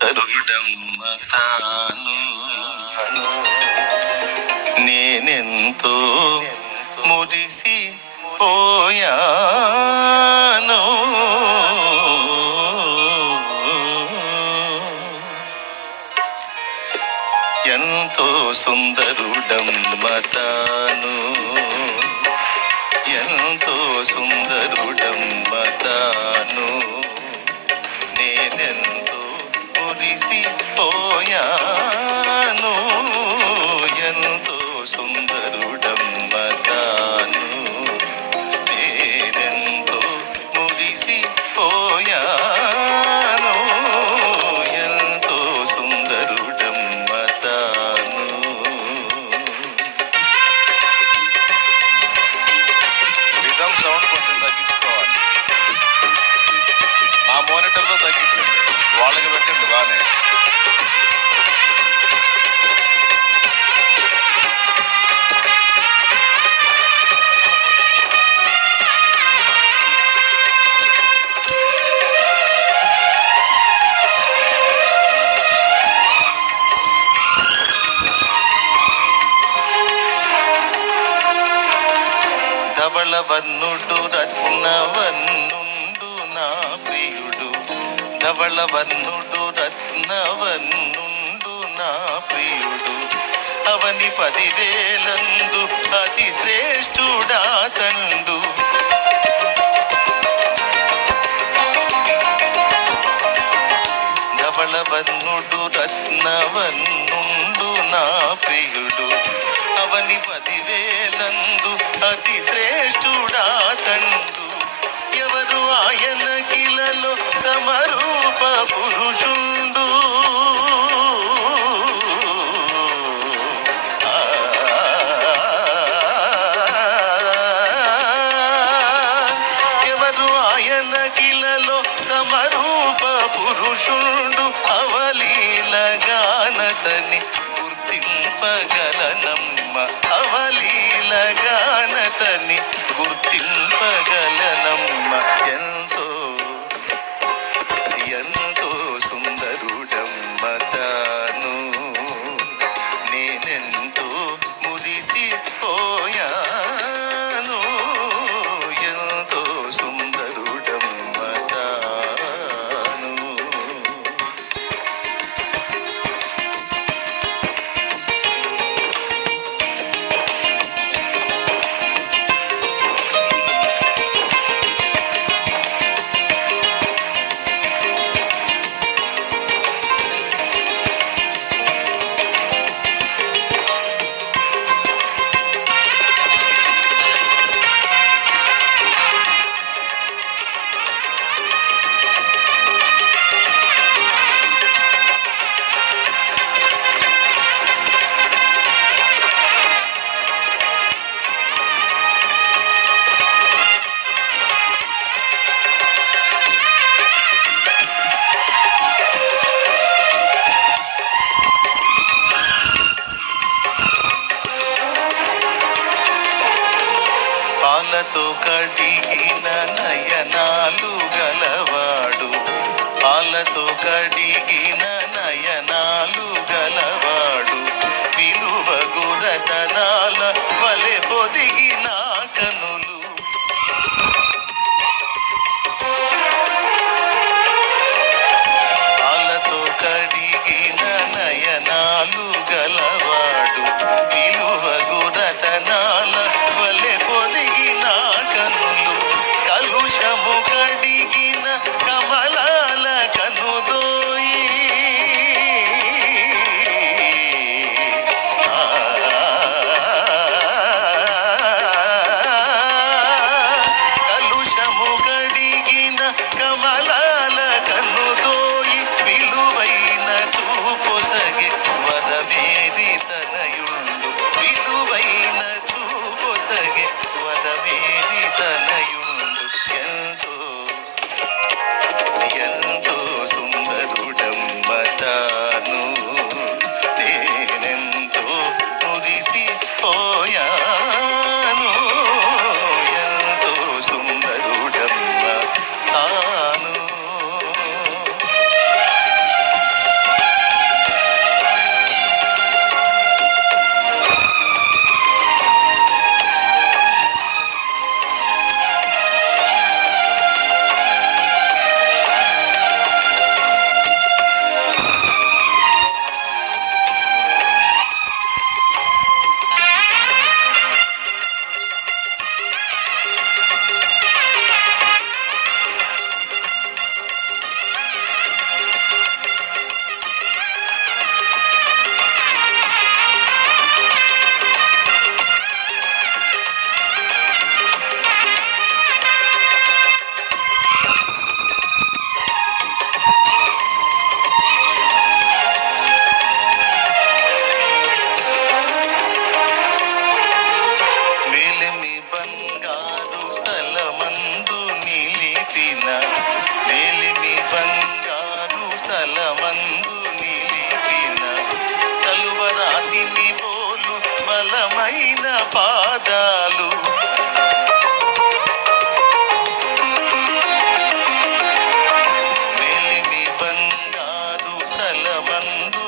సుందరుడమ్మ తాను నేనెంతో మురిసి పోయాను. ఎంతో సుందరుడమ్మ తాను ఎంతో సుందరుడమ్మ ధవళవన్నుడు రత్నవన్నుండు నా ప్రియుడు. ధవళవన్నుడు రత్నవన్నుండు నా ప్రియుడు. అవని పదివేలందు అతి శ్రేష్ఠుడా తండు. ధవళవన్నుడు రత్నవన్నుండు నా ప్రియుడు. అవని పదివేలందు పురుషుండు అవలీలగానతని గుర్తింపగలనమ్మ. అవలీలగా तो कटी the. మందు నిలిపిన కలువరాతిని పోలు బలమైన పాదాలు. వెలిమి బంగారు సలమందు